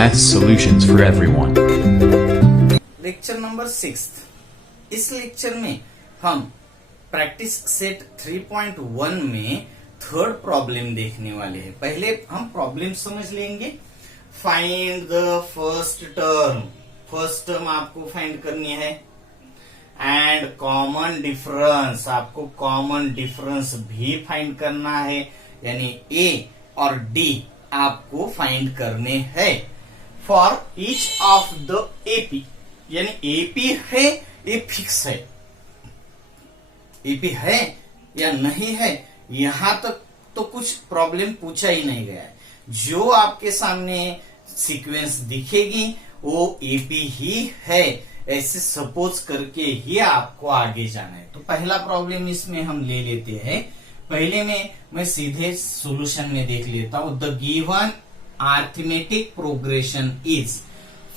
Math solutions for everyone. Lecture number 6। इस lecture में हम प्रैक्टिस सेट 3.1 में थर्ड प्रॉब्लम देखने वाले हैं। पहले हम प्रॉब्लम समझ लेंगे। Find the first term. First term आपको फाइंड करनी है एंड कॉमन डिफरेंस, आपको कॉमन डिफरेंस भी फाइंड करना है, यानी ए और डी आपको फाइंड करने हैं for each of the AP. यानी एपी है ये फिक्स है, एपी है या नहीं है यहां तक तो कुछ प्रॉब्लम पूछा ही नहीं गया है। जो आपके सामने सीक्वेंस दिखेगी वो एपी ही है, ऐसे सपोज करके ही आपको आगे जाना है। तो पहला प्रॉब्लम इसमें हम ले लेते हैं। पहले में मैं सीधे सॉल्यूशन में देख लेता हूं। The given arithmetic progression is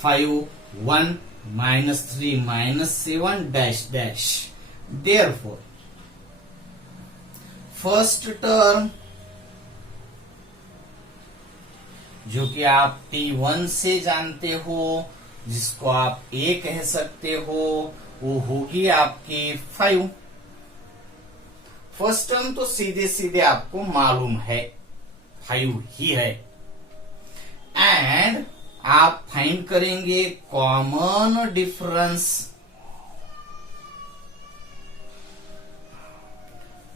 5 1 -3 -7 dash dash. Therefore first term जो कि आप T1 से जानते हो, जिसको आप ए कह सकते हो, वो होगी आपकी 5। फर्स्ट टर्म तो सीधे सीधे आपको मालूम है 5 ही है। एंड आप फाइंड करेंगे कॉमन डिफरेंस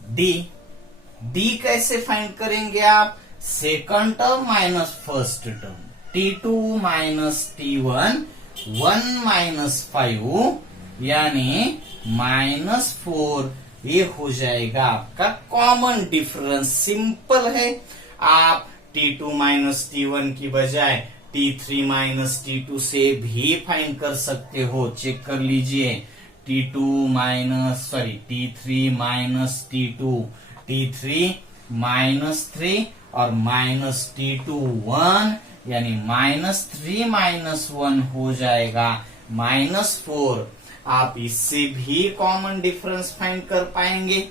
डी। डी कैसे फाइंड करेंगे आप? Second term minus first term, T2 minus T1 1 -5 यानी -4, ये हो जाएगा आपका कॉमन डिफरेंस। सिंपल है। आप T2 माइनस T1 की बजाय T3 माइनस T2 से भी फाइंड कर सकते हो। चेक कर लीजिए। T3 माइनस T2, T3 -3 और -T2 1 यानी -3 -1 हो जाएगा -4। आप इससे भी कॉमन डिफरेंस फाइंड कर पाएंगे।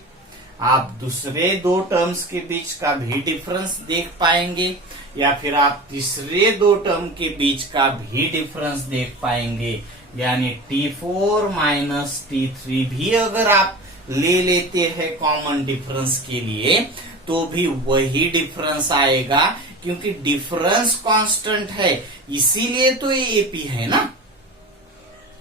आप दूसरे दो टर्म्स के बीच का भी डिफरेंस देख पाएंगे, या फिर आप तीसरे दो टर्म के बीच का भी डिफरेंस देख पाएंगे। यानी T4 माइनस T3 भी अगर आप ले लेते हैं कॉमन डिफरेंस के लिए तो भी वही डिफरेंस आएगा, क्योंकि डिफरेंस कांस्टेंट है, इसीलिए तो ये एपी है ना।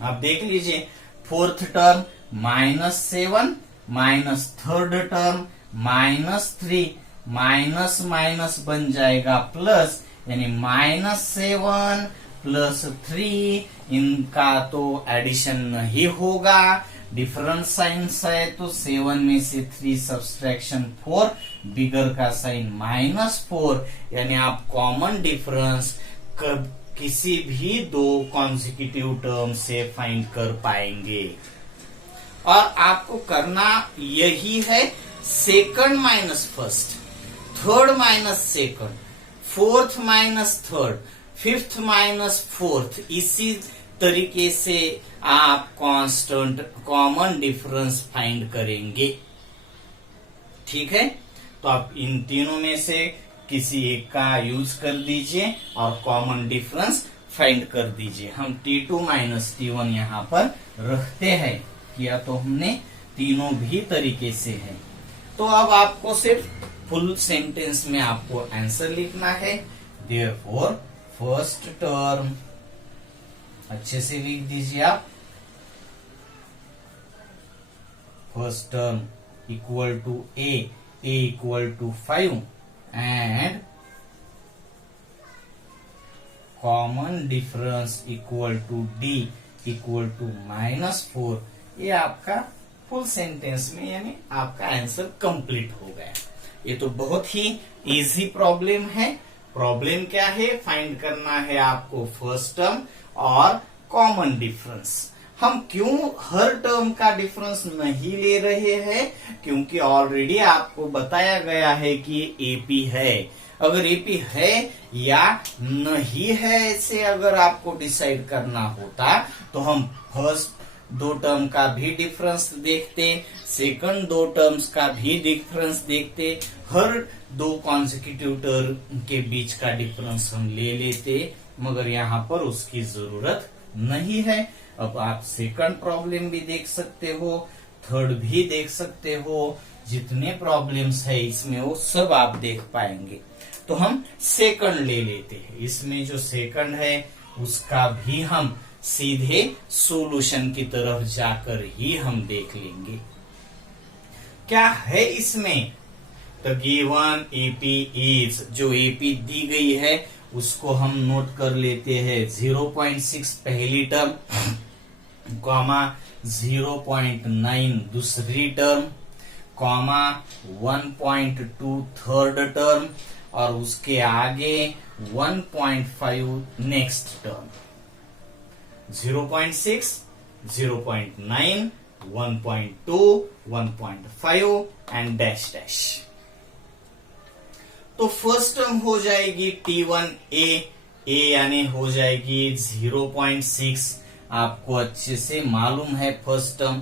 आप देख लीजिए। Fourth term -7 minus third term -3 minus minus बन जाएगा प्लस, यानी -7 +3। इनका तो एडिशन नहीं होगा, डिफरेंस साइन है तो 7 में से 3 सब्सट्रैक्शन 4, बिगर का साइन -4। यानी आप कॉमन डिफरेंस किसी भी दो कॉन्जिक्यूटिव टर्म से फाइंड कर पाएंगे। और आपको करना यही है। Second minus first, third minus second, fourth minus third, fifth minus fourth, इसी तरीके से आप कांस्टेंट कॉमन डिफरेंस फाइंड करेंगे। ठीक है, तो आप इन तीनों में से किसी एक का यूज कर दीजिए और कॉमन डिफरेंस फाइंड कर दीजिए। हम T2 माइनस T1 यहाँ पर रखते हैं, किया तो हमने तीनों भी तरीके से है। तो अब आपको सिर्फ फुल सेंटेंस में आपको आंसर लिखना है। देयरफॉर फर्स्ट टर्म, अच्छे से लिख दीजिए आप। First term equal to A equal to 5 and common difference equal to D equal to -4। ये आपका फुल सेंटेंस में, यानी आपका आंसर कंप्लीट हो गया। ये तो बहुत ही इजी प्रॉब्लम है। प्रॉब्लम क्या है? फाइंड करना है आपको फर्स्ट टर्म और कॉमन डिफरेंस। हम क्यों हर टर्म का डिफरेंस नहीं ले रहे हैं? क्योंकि ऑलरेडी आपको बताया गया है कि एपी है। अगर एपी है या नहीं है ऐसे अगर आपको डिसाइड करना होता तो हम फर्स्ट दो टर्म का भी डिफरेंस देखते, सेकंड दो टर्म्स का भी डिफरेंस देखते, हर दो कॉन्जिक्यूटिव टर्म के बीच का डिफरेंस हम ले लेते, मगर यहाँ पर उसकी जरूरत नहीं है। अब आप सेकंड प्रॉब्लम भी देख सकते हो, थर्ड भी देख सकते हो, जितने प्रॉब्लम्स है इसमें वो सब आप देख पाएंगे। तो हम सेकंड ले लेते हैं। इसमें जो सेकंड है उसका भी हम सीधे सॉल्यूशन की तरफ जाकर ही हम देख लेंगे क्या है इसमें। द गिवन एपी इज, जो एपी दी गई है उसको हम नोट कर लेते हैं। 0.6 पहली टर्म, कॉमा 0.9 दूसरी टर्म, कॉमा 1.2 थर्ड टर्म, और उसके आगे 1.5 next term. 0.6, 0.9, 1.2, 1.5 and dash dash. तो फर्स्ट टर्म हो जाएगी T1A, ए यानी हो जाएगी 0.6, आपको अच्छे से मालूम है फर्स्ट टर्म।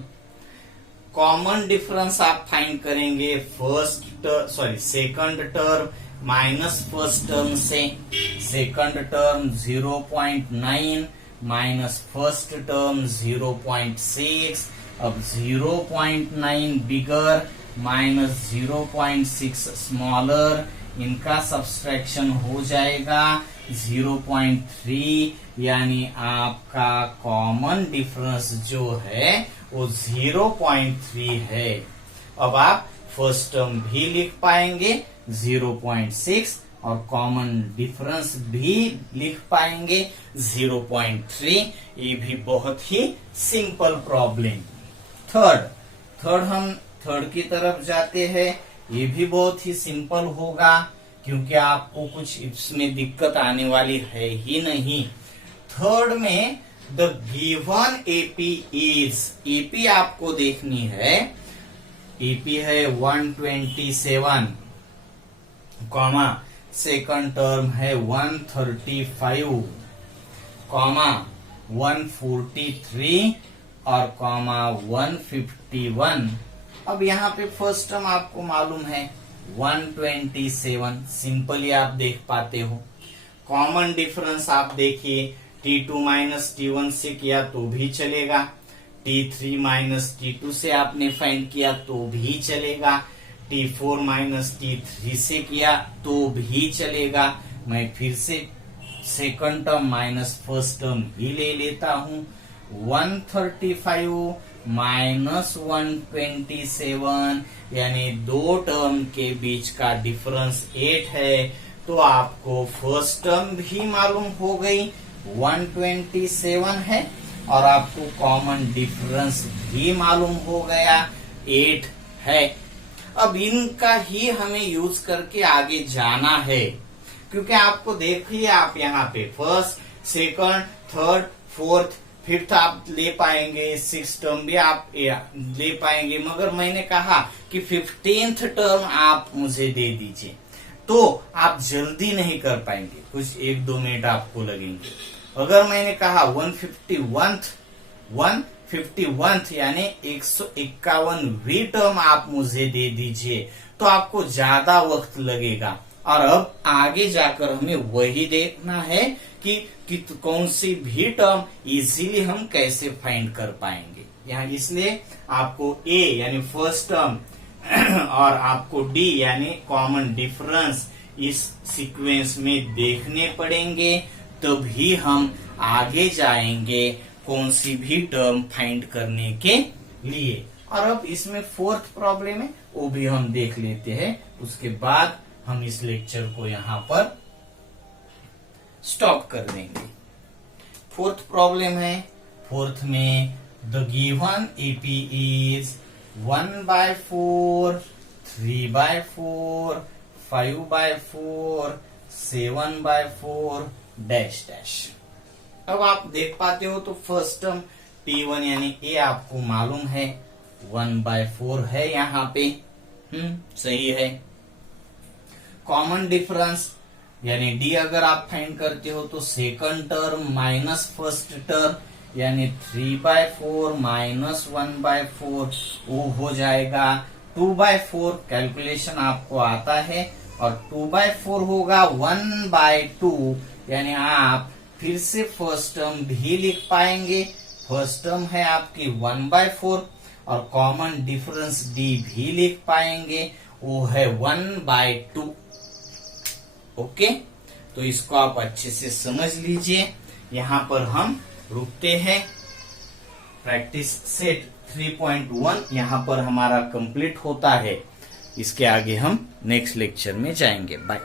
कॉमन डिफरेंस आप फाइंड करेंगे second term minus first term से। Second term 0.9 minus first term 0.6। अब 0.9 बिगर माइनस 0.6 स्मॉलर, इनका सब्सट्रैक्शन हो जाएगा 0.3, यानी आपका कॉमन डिफरेंस जो है वो 0.3 है। अब आप फर्स्ट टर्म भी लिख पाएंगे 0.6 और कॉमन डिफरेंस भी लिख पाएंगे 0.3। ये भी बहुत ही सिंपल प्रॉब्लम। हम थर्ड की तरफ जाते हैं। ये भी बहुत ही सिंपल होगा क्योंकि आपको कुछ इसमें दिक्कत आने वाली है ही नहीं। थर्ड में the given AP is, AP आपको देखनी है। एपी है 127, कॉमा सेकंड टर्म है 135, कॉमा 143 और कॉमा 151। अब यहाँ पे फर्स्ट टर्म आपको मालूम है 127, सिंपली आप देख पाते हो। कॉमन डिफरेंस आप देखिए, T2 माइनस T1 से किया तो भी चलेगा, T3 माइनस T2 से आपने फाइंड किया तो भी चलेगा, T4 माइनस T3 से किया तो भी चलेगा। मैं फिर से second term minus first term ही ले लेता हूं। 135 माइनस 127 यानी दो टर्म के बीच का डिफरेंस 8 है। तो आपको फर्स्ट टर्म भी मालूम हो गई 127 है और आपको कॉमन डिफरेंस भी मालूम हो गया 8 है। अब इनका ही हमें यूज करके आगे जाना है, क्योंकि आपको देखिए आप यहाँ पे first, second, third, fourth, fifth आप ले पाएंगे, सिक्स टर्म भी आप ले पाएंगे, मगर मैंने कहा कि 15th टर्म आप मुझे दे दीजिए, तो आप जल्दी नहीं कर पाएंगे, कुछ 1-2 मिनट आपको लगेंगे। अगर मैंने कहा 151th यानी 151वीं टर्म आप मुझे दे दीजिए, तो आपको ज्यादा वक्त लगेगा। और अब आगे जाकर हमें वही देखना है कि कौन सी भी टर्म इजीली हम कैसे फाइंड कर पाएंगे यहाँ। इसलिए आपको ए यानी फर्स्ट टर्म और आपको डी यानी कॉमन डिफरेंस इस सीक्वेंस में देखने पड़ेंगे, तभी हम आगे जाएंगे कौन सी भी टर्म फाइंड करने के लिए। और अब इसमें फोर्थ प्रॉब्लम है, वो भी हम देख लेते हैं, उसके बाद हम इस लेक्चर को यहाँ पर स्टॉप कर देंगे। फोर्थ प्रॉब्लम है, फोर्थ में the given AP is 1/4, 3/4, 5/4, 7/4 dash dash. अब आप देख पाते हो तो फर्स्ट टर्म T1 यानी ए आपको मालूम है 1/4 है यहाँ पे, सही है। कॉमन डिफरेंस यानी डी अगर आप फाइंड करते हो तो second term minus first term यानी 3/4 माइनस 1/4 वो हो जाएगा 2/4। कैलकुलेशन आपको आता है और 2/4 होगा 1/2 यानी आप फिर से फर्स्ट टर्म भी लिख पाएंगे। फर्स्ट टर्म है आपकी 1/4 और कॉमन डिफरेंस डी भी लिख पाएंगे, वो है 1/2। ओके, तो इसको आप अच्छे से समझ लीजिए। यहां पर हम रुकते हैं। प्रैक्टिस सेट 3.1 यहां पर हमारा कंप्लीट होता है। इसके आगे हम नेक्स्ट लेक्चर में जाएंगे। बाय।